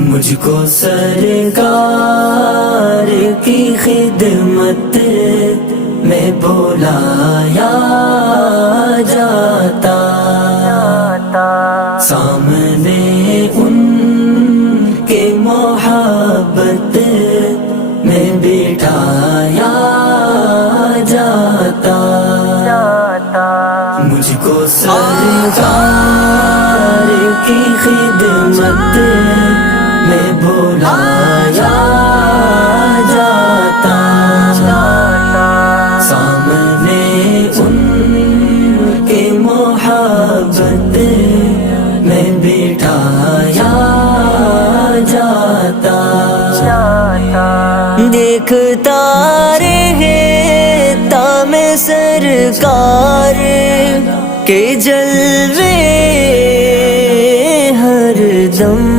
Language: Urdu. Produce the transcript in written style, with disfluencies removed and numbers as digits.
مجھ کو سرکار کی خدمت میں بلایا جاتا، سامنے ان کے محبت میں بٹھایا جاتا، مجھ کو سرکار کی خدمت میں بلایا جاتا، سامنے ان کے محبت میں بٹھایا جاتا، دیکھتا رہتا میں سرکار کے جلوے ہر دم،